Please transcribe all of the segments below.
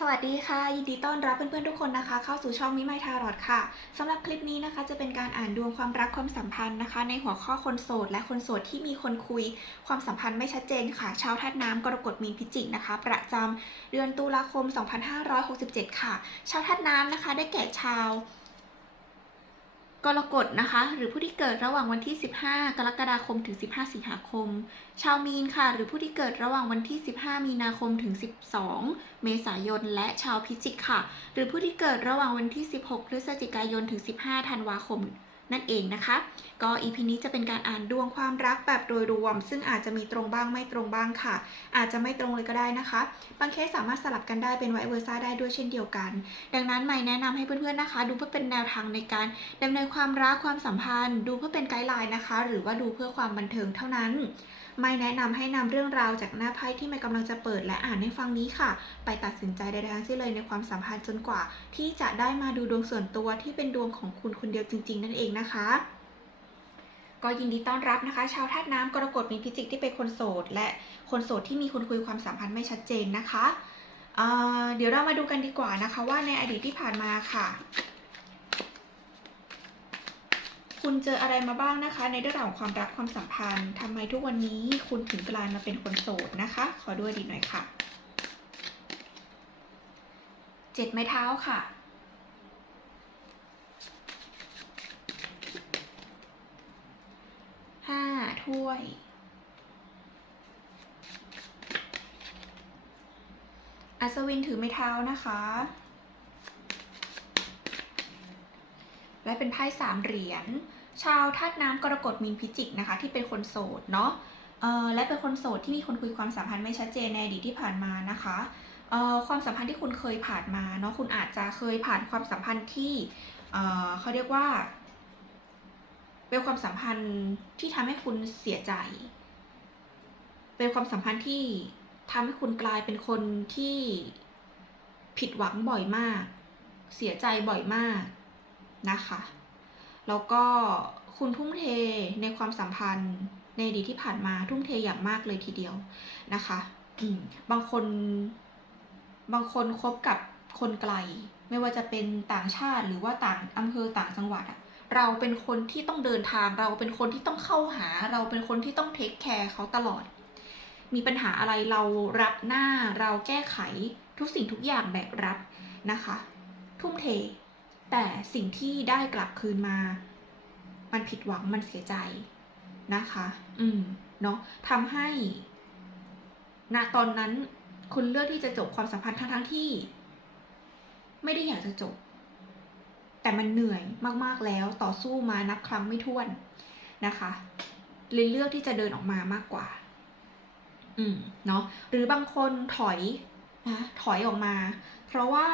สวัสดีค่ะ ยินดีต้อนรับเพื่อนๆทุกคนนะคะ เข้าสู่ช่องมิไมทารอดค่ะสำหรับคลิปนี้นะคะ จะเป็นการอ่านดวงความรักความสัมพันธ์นะคะ ในหัวข้อคนโสด และคนโสดที่มีคนคุย ความสัมพันธ์ไม่ชัดเจนค่ะ ชาวธาตุน้ำกรกฎมีนพิจิกนะคะ ประจำเดือนตุลาคม 2567 ค่ะ ชาวธาตุน้ำนะคะ ได้แก่ชาว กรกฎนะคะ หรือผู้ที่เกิดระหว่างวันที่ 15 กรกฎาคมถึง 15 สิงหาคม ชาวมีนค่ะ หรือผู้ที่เกิดระหว่างวันที่ 15 มีนาคมถึง 12 เมษายน และชาวพิจิกค่ะ หรือผู้ที่เกิดระหว่างวันที่ 16 พฤศจิกายนถึง 15 ธันวาคม นั่นเองนะคะ ก็อีพีนี้จะเป็นการอ่านดวงความรักแบบโดยรวม ซึ่งอาจจะมีตรงบ้างไม่ตรงบ้างค่ะ อาจจะไม่ตรงเลยก็ได้นะคะ บางเคสสามารถสลับกันได้เป็นไวเวอร์ซ่าได้ด้วยเช่นเดียวกัน ดังนั้นไม่แนะนำให้เพื่อนๆนะคะ ดูเพื่อเป็นแนวทางในการดำเนินความรักความสัมพันธ์ ดูเพื่อเป็นไกด์ไลน์นะคะ หรือว่าดูเพื่อความบันเทิงเท่านั้น ไม่แนะนำให้นำเรื่องราวจากหน้าไพ่ที่ไม่กำลังจะเปิดและอ่านให้ฟังนี้ค่ะ ไปตัดสินใจใดๆทั้งสิ้นเลยในความสัมพันธ์จนกว่า ที่จะได้มาดูดวงส่วนตัวที่เป็นดวงของคุณคนเดียวจริง ๆ นั่นเองนะคะก็ยินดีต้อนรับนะคะ ชาวธาตุน้ำกรกฎมีพิจิกที่เป็นคนโสด และคนโสดที่มีคนคุยความสัมพันธ์ไม่ชัดเจนนะคะเเดี๋ยวเรามาดูกันดีกว่านะคะว่าในอดีตที่ผ่านมาค่ะ คุณเจออะไรมาบ้างนะคะ ในเรื่องราวของความรักความสัมพันธ์ทำไมทุกวันนี้คุณถึงกลายมาเป็นคนโสดนะคะ ขอด้วยดีหน่อยค่ะเจ็ดไม้เท้าค่ะห้าถ้วยอัศวินถือไม้เท้านะคะ และเป็นไพ่สามเหรียญ ชาวธาตุน้ำกรกฎมีนพิจิกนะคะ ที่เป็นคนโสดเนาะและเป็นคนโสดที่มีคนคุยความสัมพันธ์ไม่ชัดเจนในอดีตที่ผ่านมานะคะความสัมพันธ์ที่คุณเคยผ่านมาเนาะคุณอาจจะเคยผ่านความสัมพันธ์ที่เอ่อเขาเรียกว่า เป็นความสัมพันธ์ที่ทำให้คุณเสียใจ เป็นความสัมพันธ์ที่ทำให้คุณกลายเป็นคนที่ผิดหวังบ่อยมาก เสียใจบ่อยมาก นะคะ แล้วก็คุณทุ่มเทในความสัมพันธ์ในอดีตที่ผ่านมาทุ่มเทอย่างมากเลยทีเดียวนะคะบางคน บางคนคบกับคนไกล ไม่ว่าจะเป็นต่างชาติหรือว่าต่างอำเภอต่างจังหวัดอะเราเป็นคนที่ต้องเดินทาง เราเป็นคนที่ต้องเข้าหา เราเป็นคนที่ต้องเทคแคร์เขาตลอด มีปัญหาอะไรเรารับหน้าเราแก้ไขทุกสิ่งทุกอย่างแบกรับนะคะ ทุ่มเท แต่สิ่งที่ได้กลับคืนมา มันผิดหวังมันเสียใจนะคะ อืม เนาะทำให้ณตอนนั้นคุณเลือกที่จะจบความสัมพันธ์ทั้งทั้งๆที่ ไม่ได้อยากจะจบ แต่มันเหนื่อยมากๆแล้วต่อสู้มานับครั้งไม่ถ้วนนะคะเลยเลือกที่จะเดินออกมามากกว่า อืม เนาะหรือบางคนถอยนะถอยออกมา เพราะว่า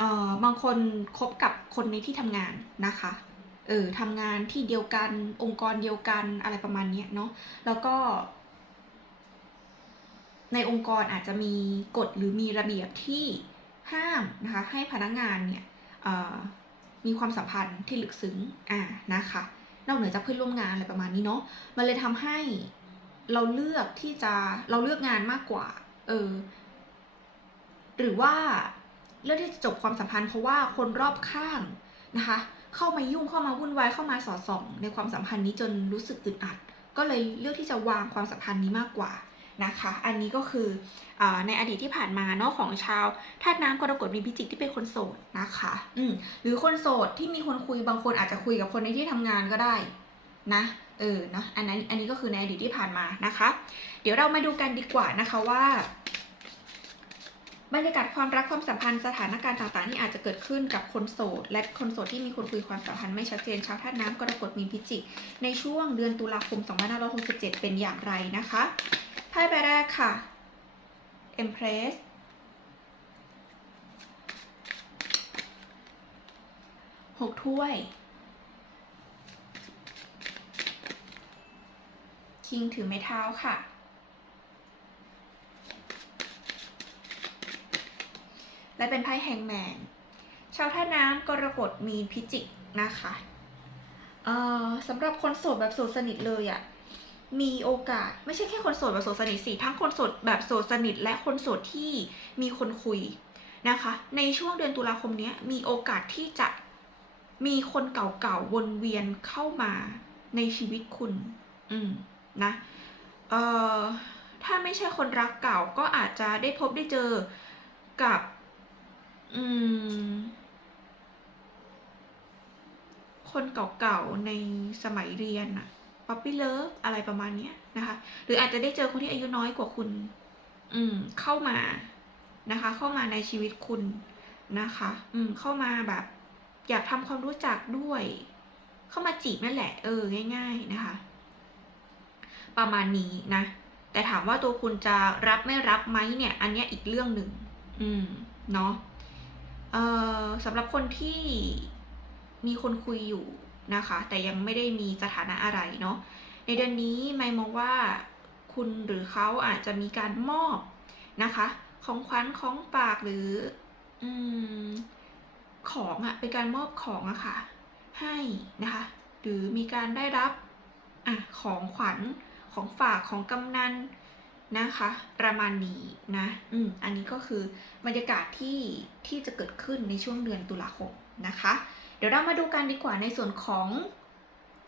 เอ่อบางคนคบกับคนในที่ทำงานนะคะ เออทำงานที่เดียวกันองค์กรเดียวกันอะไรประมาณนี้เนาะแล้วก็ ในองค์กรอาจจะมีกฎหรือมีระเบียบที่ห้ามนะคะให้พนักงานเนี่ยมีความสัมพันธ์ที่ลึกซึ้งอ่านะคะนอกเหนือจากเพื่อนร่วมงานอะไรประมาณนี้เนาะมันเลยทำให้เราเลือกที่จะเราเลือกงานมากกว่า เออ หรือว่า เลือกที่จะจบความสัมพันธ์เพราะว่าคนรอบข้างนะคะ เข้ามายุ่งเข้ามาวุ่นวายเข้ามาสอดส่อง ในความสัมพันธ์นี้จนรู้สึกอึดอัด ก็เลยเลือกที่จะวางความสัมพันธ์นี้มากกว่านะคะ อันนี้ก็คืออในอดีตที่ผ่านมาเนาะของชาวธาตุน้ำกรกฎมีพิจิกที่เป็นคนโสดนะคะอืหรือคนโสดที่มีคนคุยบางคนอาจจะคุยกับคนในที่ทำงานก็ได้นะเออเนาะอันนั้นอันนี้ก็คือในอดีตที่ผ่านมานะคะ เดี๋ยวเรามาดูกันดีกว่านะคะว่า บรรยากาศความรักความสัมพันธ์สถานการณ์ต่างๆที่อาจจะเกิดขึ้นกับคนโสด และคนโสดที่มีคนคุยความสัมพันธ์ไม่ชัดเจนชาวธาตุน้ำกรกฎมีนพิจิก ในช่วงเดือนตุลาคม 2567 เป็นอย่างไรนะคะไพ่ใบแรกค่ะ Empress หกถ้วย คิงถือไม้เท้าค่ะ และเป็นไพ่แฮงแมน ชาวท่าน้ำกรกฎมีพิจิกนะคะเอ่อสำหรับคนโสดแบบโสดสนิทเลยอะ่ะ มีโอกาสไม่ใช่แค่คนโสดแบบโสดสนิทสิทั้งคนโสดแบบโสดสนิท และคนโสดที่มีคนคุยนะคะ ในช่วงเดือนตุลาคมนี้มีโอกาสที่จะมีคนเก่าๆวนเวียนเข้ามาในชีวิตคุณ อืมนะเอ่อถ้าไม่ใช่คนรักเก่าก็อาจจะได้พบได้เจอกับ อืม คนเก่าๆในสมัยเรียนอะป๊อปปี้เลิฟอะไรประมาณเนี้ยนะคะ หรืออาจจะได้เจอคนที่อายุน้อยกว่าคุณ อืม เข้ามานะคะ เข้ามาในชีวิตคุณนะคะ อืม เข้ามาแบบ อยากทำความรู้จักด้วย เข้ามาจีบนั่นแหละ เออ ง่าย ๆ นะคะ ประมาณนี้นะ แต่ถามว่าตัวคุณจะรับไม่รับไหมเนี่ย อันเนี้ยอีกเรื่องหนึ่ง อืม เนาะ สำหรับคนที่มีคนคุยอยู่นะคะ แต่ยังไม่ได้มีสถานะอะไรเนาะในเดือนนี้ไม่มองว่าคุณหรือเขาอาจจะมีการมอบนะคะ ของขวัญของฝากหรืออืมของอะเป็นการมอบของอะค่ะ ให้นะคะ หรือมีการได้รับอะของขวัญของฝากของกำนัน นะคะ ประมาณนี้นะอืมอันนี้ก็คือบรรยากาศที่ที่จะเกิดขึ้นในช่วงเดือนตุลาคมนะคะ เดี๋ยวเรามาดูกันดีกว่าในส่วนของ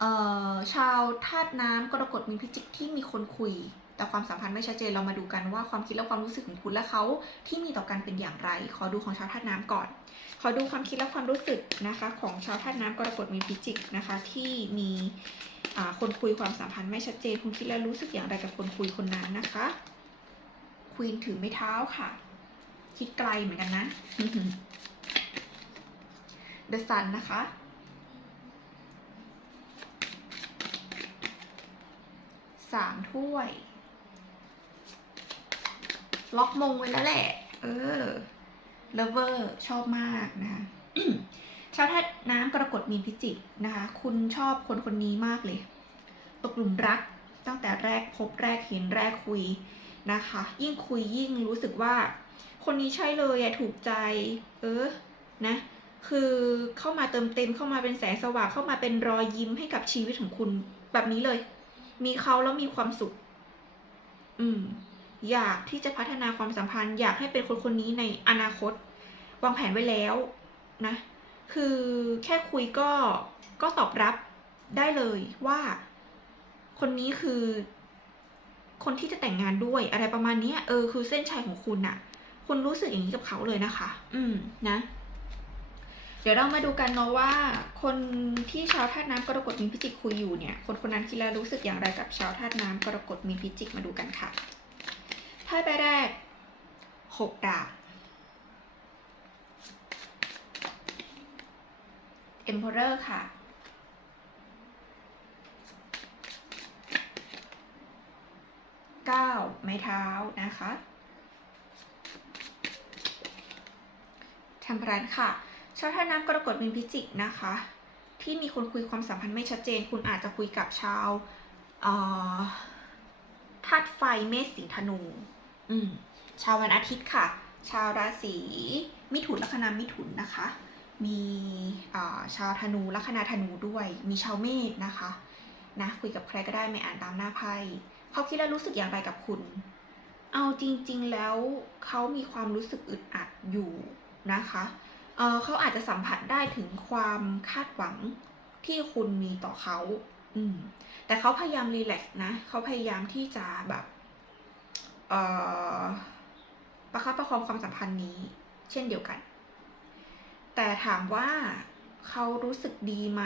เอ่อชาวธาตุน้ำกรกฎมีพิจิกที่มีคนคุย แต่ความสัมพันธ์ไม่ชัดเจนเรามาดูกันว่าความคิดและความรู้สึกของคุณและเขาที่มีต่อกันเป็นอย่างไร ขอดูของชาวธาตุน้ำก่อน ขอดูความคิดและความรู้สึกนะคะ ของชาวธาตุน้ำกรกฎมีพิจิกนะคะที่มี คนคุยความสัมพันธ์ไม่ชัดเจน คุณคิดและรู้สึกอย่างไรกับคนคุยคนนั้นนะคะควีนถือไม้เท้าค่ะ คิดไกลเหมือนกันนะเดอะซันนะคะสามถ้วย ล็อกมงไว้แล้วแหละ เออเลเวอร์ ชอบมากนะคะ ชาวธาตุน้ำกรกฎมีนพิจิกนะคะ คุณชอบคนคนนี้มากเลย ตกหลุมรักตั้งแต่แรกพบแรกเห็นแรกคุยนะคะ ยิ่งคุยยิ่งรู้สึกว่า คนนี้ใช่เลยอะถูกใจ เออนะคือเข้ามาเติมเต็มเข้ามาเป็นแสงสว่างเข้ามาเป็นรอยยิ้มให้กับชีวิตของคุณแบบนี้เลย มีเขาแล้วมีความสุข อืม อยากที่จะพัฒนาความสัมพันธ์ อยากให้เป็นคนคนนี้ในอนาคต วางแผนไว้แล้ว นะ คือแค่คุยก็ก็ตอบรับได้เลยว่า คนนี้คือ คนที่จะแต่งงานด้วยอะไรประมาณเนี้ยเออคือเส้นชัยของคุณน่ะ คุณรู้สึกอย่างนี้กับเขาเลยนะคะ อืมนะ เดี๋ยวเรามาดูกันเนาะว่า คนที่ชาวธาตุน้ำกรกฎมีนพิจิกคุยอยู่เนี่ย คนคนนั้นคิดแล้วรู้สึกอย่างไรกับชาวธาตุน้ำกรกฎมีนพิจิกมาดูกันค่ะไพ่ใบแรกหกดาบ Emperor ค่ะ เก้าไม้เท้านะคะเทมเพรันค่ะ ชาวธาน้ำกรกฎมีนพิจิกนะคะ ที่มีคนคุยความสัมพันธ์ไม่ชัดเจน คุณอาจจะคุยกับชาวธาตุไฟเมษสิงห์ธนู อืม ชาววันอาทิตย์ค่ะ ชาวราศีมิถุนลัคนามิถุนนะคะ มีชาวธนูลัคนาธนูด้วย มีชาวเมษนะคะนะคุยกับใครก็ได้ไม่อ่านตามหน้าไพ่เขาคิดและรู้สึกอย่างไรกับคุณ เอาจริง ๆแล้วเขามีความรู้สึกอึดอัดอยู่นะคะเเขาอาจจะสัมผัสได้ถึงความคาดหวังที่คุณมีต่อเขาอืมแต่เขาพยายามรีแลกซ์นะเขาพยายามที่จะแบบประคับประคองความสัมพันธ์นี้ เช่นเดียวกัน แต่ถามว่าเขารู้สึกดีไหม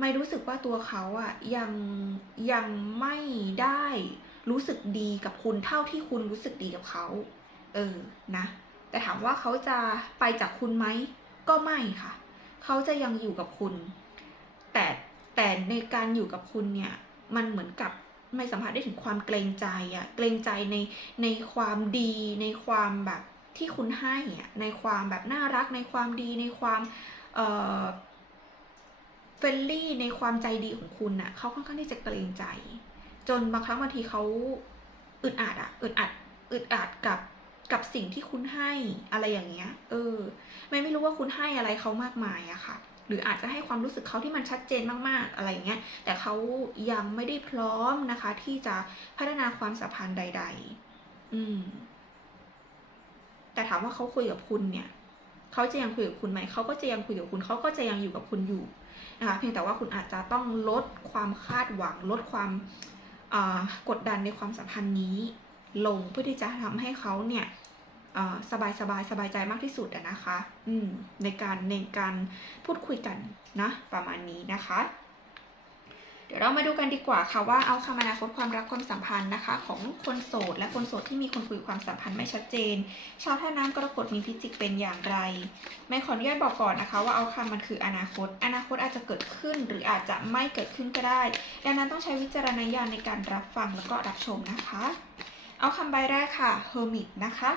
ไม่รู้สึกว่าตัวเขาอะยังยังไม่ได้รู้สึกดีกับคุณเท่าที่คุณรู้สึกดีกับเขา เออ นะ แต่ถามว่าเขาจะไปจากคุณไหม ก็ไม่ค่ะ เขาจะยังอยู่กับคุณ แต่แต่ในการอยู่กับคุณเนี่ย มันเหมือนกับไม่สัมผัสได้ถึงความเกรงใจอะเกรงใจในในความดีในความแบบ ที่คุณให้ในความแบบน่ารักในความดีในความเฟรนลี่ในความใจดีของคุณน่ะเขาค่อนข้างที่จะเกรงใจ จนบางครั้งบางทีเขาอึดอัดอะอึดอัดอึดอัดกับกับสิ่งที่คุณให้อะไรอย่างเงี้ย เออไม่ไม่รู้ว่าคุณให้อะไรเขามากมายอะค่ะ หรืออาจจะให้ความรู้สึกเขาที่มันชัดเจนมากๆอะไรอย่างเงี้ย แต่เขายังไม่ได้พร้อมนะคะ ที่จะพัฒนาความสัมพันธ์ใด ๆ อืม แต่ถามว่าเขาคุยกับคุณเนี่ยเขาจะยังคุยกับคุณไหมเขาก็จะยังคุยกับคุณเขาก็จะยังอยู่กับคุณอยู่นะคะเพียงแต่ว่าคุณอาจจะต้องลดความคาดหวัง ลดความกดดันในความสัมพันธ์นี้ ลงเพื่อที่จะทำให้เขาเนี่ยสบายสบายสบายใจมากที่สุดนะคะ อืมในการในการพูดคุยกันนะประมาณนี้นะคะ ดี๋ยวเรามาดูกันดีกว่าค่ะว่าเอาคำอนาคตความรักความสัมพันธ์นะคะ ของคนโสด และคนโสดที่มีคนคุยความสัมพันธ์ไม่ชัดเจน ชาวท่าน้ำกรกฎมีพิจิกเป็นอย่างไร ไม่ขออนุญาตบอกก่อนนะคะ ว่าเอาคำมันคืออนาคต อนาคตอาจจะเกิดขึ้นหรืออาจจะไม่เกิดขึ้นก็ได้ ดังนั้นต้องใช้วิจารณญาณในการรับฟังแล้วก็รับชมนะคะ เอาคำใบแรกค่ะ hermit นะคะ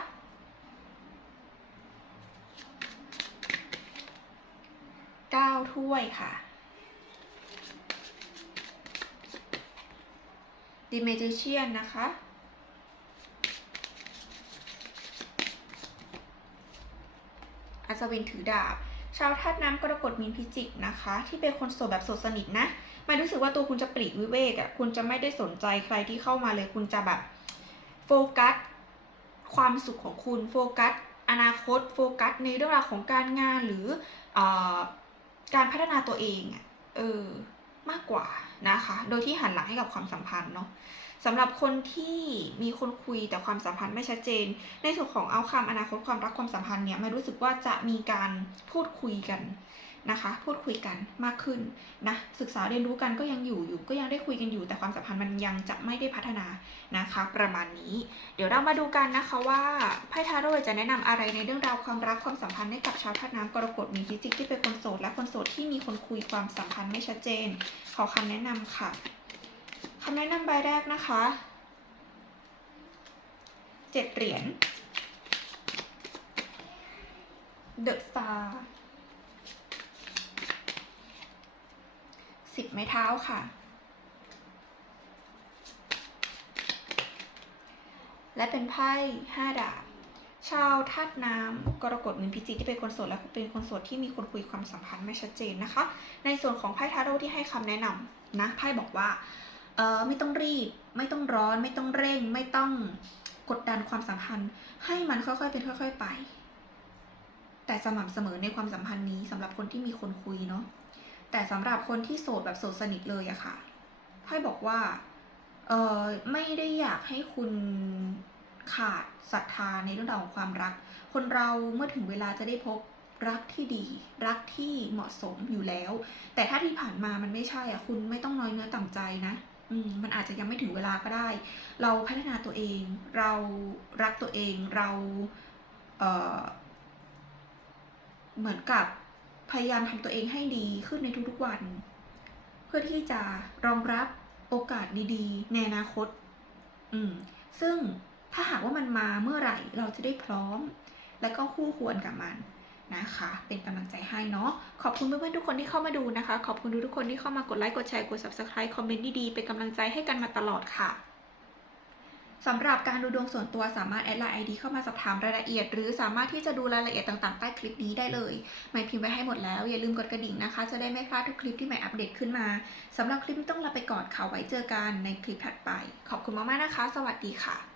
เก้าถ้วยค่ะ The Magician นะคะ อัศวินถือดาบ ชาวธาตุน้ำกรกฎมีนพิจิกนะคะ ที่เป็นคนโสดแบบโสดสนิทนะมารู้สึกว่าตัวคุณจะปลีกวิเวกอะ่ะคุณจะไม่ได้สนใจใครที่เข้ามาเลย คุณจะแบบโฟกัสความสุขของคุณโฟกัสอนาคตโฟกัสในเรื่องราวของการงานหรืออการพัฒนาตัวเองอะเออ มากกว่านะคะ โดยที่หันหลังให้กับความสัมพันธ์เนาะสำหรับคนที่มีคนคุยแต่ความสัมพันธ์ไม่ชัดเจน ในส่วนของเอาคำอนาคตความรักความสัมพันธ์เนี่ยไม่รู้สึกว่าจะมีการพูดคุยกัน นะคะ พูดคุยกันมากขึ้นนะศึกษาเรียนรู้กันก็ยังอยู่อยู่ ก็ยังได้คุยกันอยู่ แต่ความสัมพันธ์มันยังจะไม่ได้พัฒนานะคะ ประมาณนี้ เดี๋ยวเรามาดูกันนะคะว่าไพ่ทาโร่จะแนะนำอะไรในเรื่องราวความรักความสัมพันธ์ให้กับชาวธาตุน้ำกรกฎมีพิจิกที่เป็นคนโสดและคนโสดที่มีคนคุยความสัมพันธ์ไม่ชัดเจน ขอคำแนะนำค่ะคำแนะนำใบแรกนะคะเจ็ดเหรียญเดอะ สิบไม้เท้าค่ะ และเป็นไพ่ห้าดาบ ชาวธาตุน้ำกรกฎมีนพิจิกที่เป็นคนโสดและเป็นคนโสดที่มีคนคุยความสัมพันธ์ไม่ชัดเจนนะคะ ในส่วนของไพ่ทาโร่ที่ให้คำแนะนำนะไพ่บอกว่าเออไม่ต้องรีบ ไม่ต้องร้อน ไม่ต้องเร่ง ไม่ต้องกดดันความสัมพันธ์ ให้มันค่อยๆเป็นค่อย ๆไป แต่สม่ำเสมอในความสัมพันธ์นี้สำหรับคนที่มีคนคุยเนาะ แต่สำหรับคนที่โสดแบบโสดสนิทเลยอะค่ะไพ่บอกว่าเออไม่ได้อยากให้คุณขาดศรัทธาในเรื่องราวของความรัก คนเราเมื่อถึงเวลาจะได้พบรักที่ดี รักที่เหมาะสมอยู่แล้ว แต่ถ้าที่ผ่านมามันไม่ใช่อะคุณไม่ต้องน้อยเนื้อต่ำใจนะอืมมันอาจจะยังไม่ถึงเวลาก็ได้ เราพัฒนาตัวเอง เรารักตัวเองเราเอ่อเหมือนกับ พยายามทำตัวเองให้ดีขึ้นในทุกๆวัน เพื่อที่จะรองรับโอกาสดีๆ ในอนาคต อืม ซึ่งถ้าหากว่ามันมาเมื่อไหร่เราจะได้พร้อม และก็คู่ควรกับมันนะคะ เป็นกำลังใจให้เนาะ ขอบคุณเพื่อนๆทุกคนที่เข้ามาดูนะคะ ขอบคุณทุกคนที่เข้ามากดไลค์ กดแชร์ กด subscribe คอมเมนต์ดีๆ เป็นกำลังใจให้กันมาตลอดค่ะ สำหรับการดูดวงส่วนตัวสามารถแอดไลน์ไอเข้ามาสอบถามรายละเอียด หรือสามารถที่จะดูรายละเอียดต่างๆ ใต้คลิปนี้ได้เลยใหม่พิมพ์ไว้ให้หมดแล้ว อย่าลืมกดกระดิ่งนะคะ จะได้ไม่พลาดทุกคลิปที่ใหม่อัปเดตขึ้นมาสำหรับคลิปนี้ต้องลาไปก่อนค่ะไว้เจอกันในคลิปถัดไป ขอบคุณมากๆนะคะ สวัสดีค่ะ